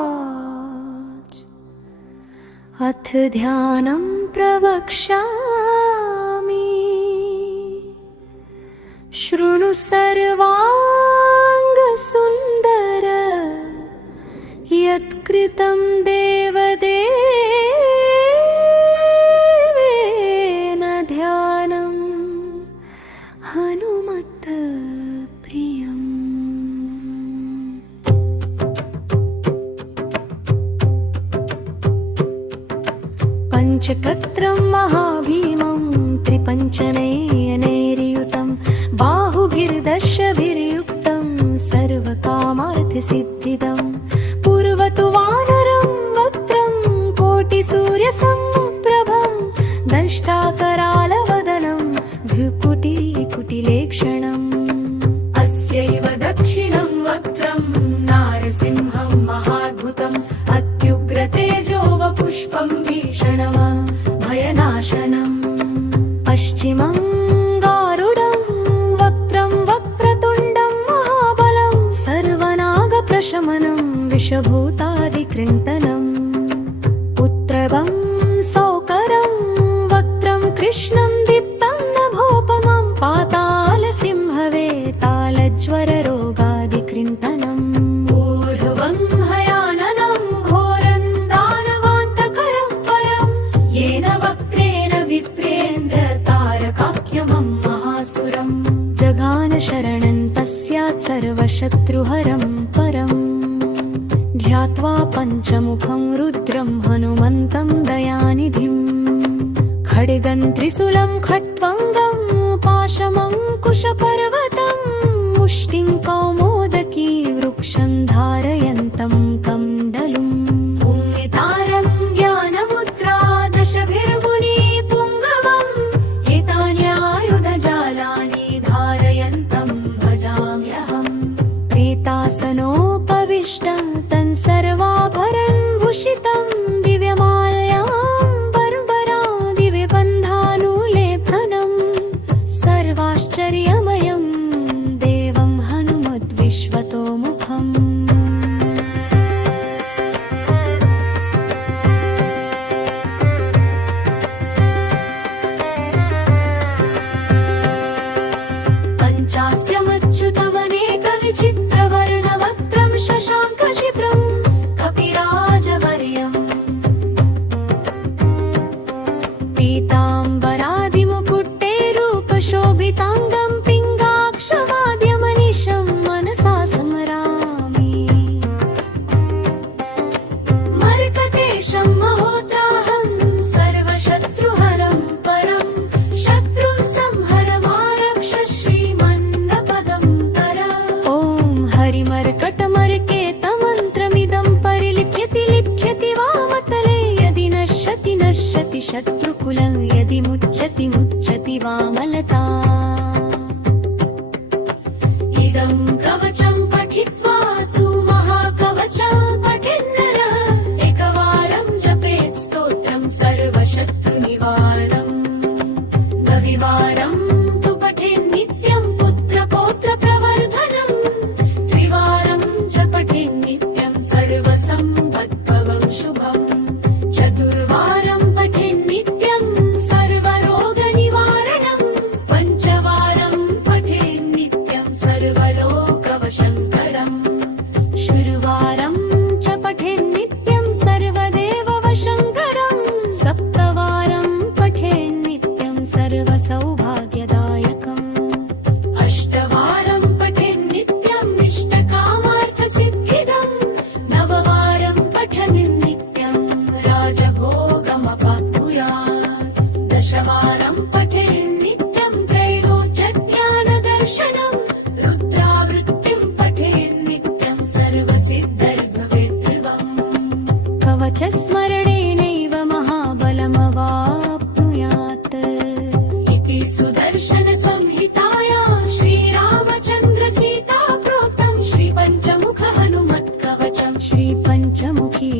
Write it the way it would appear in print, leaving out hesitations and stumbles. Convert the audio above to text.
श्रीगरुडुवाच अथ ध्यानं प्रवक्ष्यामि शृणु सर्वाङ्गसुन्दर यत्कृतं देवदेवेन ध्यानं हनुमत्प्रियम्। पञ्चकत्रं महाभीमं त्रिपञ्चनयनैर्युतं बाहुभिर्दशभिर्युक्तं सर्वकामार्थसिद्धिदं पूर्वतु वानरं वक्त्रं कोटिसूर्यसमप्रभं दंष्टाकरालवदनं भ्रुकुटिकुटिलेक्षणम् अस्यैव दक्षिणं वक्त्रं नारसिंहं महाद्भुतम् अत्युग्रतेजो वपुष्पं भीषणं भयनाशनम् पश्चिमं गारुडं वक्त्रं वक्रतुण्डं महाबलं सर्वनागप्रशमनं विषभूतादिकृन्तनम् उत्तरं सौकरं वक्त्रं कृष्णं दीप्तं नभोपमं पातालसिंहवेतालज्वररोगादिकृन्तनम् ऊर्ध्वं हयाननं घोरं दानवान्तकरं परं येन वक्रेण विप्रेन्द्र तारकाख्यमं महासुरं जघान शरणं तस्यात् सर्वशत्रुहरं परम् ध्यात्वा पञ्चमुखं रुद्रं हनुमन्तं दयानिधिं खड्गं त्रिशूलं खट्वङ्गं पाशमङ्कुशपर्वतं मुष्टिं कौमोदकी वृक्षं धारयन्तं कमण्डलुम् पुंवितारं ज्ञानमुद्रा दशभिर्मुनिपुङ्गवम् एतान्यायुधजालानि धारयन्तं भजाम्यहम् प्रीतासनोपविष्टं तं सर्वाभरणं भूषितं दिव्यमाल्याम्बरं दिव्यबन्धानुलेपनं सर्वाश्चर्यमयं देवं हनुमद्विश्वतोमुखम् पञ्चास्यमच्युतमनेकविचित्रवर्णवक्त्रं शशाङ्कशिप्रं कपिराजवर्यम् पीताम्बरादिमुकुटे रूपशोभिताङ्गं पिङ्गाक्षमाद्यमनिशं मनसा स्मरामि मर्कटेशं महोत्राहं सर्वशत्रुहरं परं शत्रुं संहरमारक्ष श्रीमन्नपदं तर ॐ हरिमर्कटमर्केतमन्त्रमिदं परिलिख्यति लिख्यति वामतले यदि नश्यति नश्यति शत्रुकुलं यदि मुच्यति मुच्यति वामलता इदं कवचं पठित्वा तु महाकवचं पठेन्नरः एकवारं जपेत् स्तोत्रं सर्वशत्रुनिवारणम् द्विवारं तु पठेन्नित्यं पुत्रपौत्रप्रवर्धनम् त्रिवारं च पठेन्नित्यं सर्वसम्पद्भवं शुभम् चतुर्वारं पठेन्नित्यं सर्वरोगनिवारणम् पञ्चवारं पठेन्नित्यं सर्वलोकवशङ्करम् षड्वारं च पठेन्नित्यं सर्वदेववशङ्करम् सप्तवारं पठेन्नित्यं सर्वसौभाग्यदायकम् अष्टवारं पठेन्नित्यम् इष्टकामार्थसिद्धिदम् नववारं पठेन्नित्यं राजभोगमपाप्नुयात् दशवारं पठेन्नित्यं त्रैलोक्यज्ञानदर्शनं रुद्रावृत्तिं पठेन्नित्यं सर्वसिद्धिर्भवेद्ध्रुवम् कवचस्मरणेनैव महाबलमवाप्नुयात् इति सुदर्शनसंहितायां श्रीरामचन्द्रसीता प्रोक्तं श्रीपञ्चमुख हनुमत्कवचं श्रीपञ्चमुखी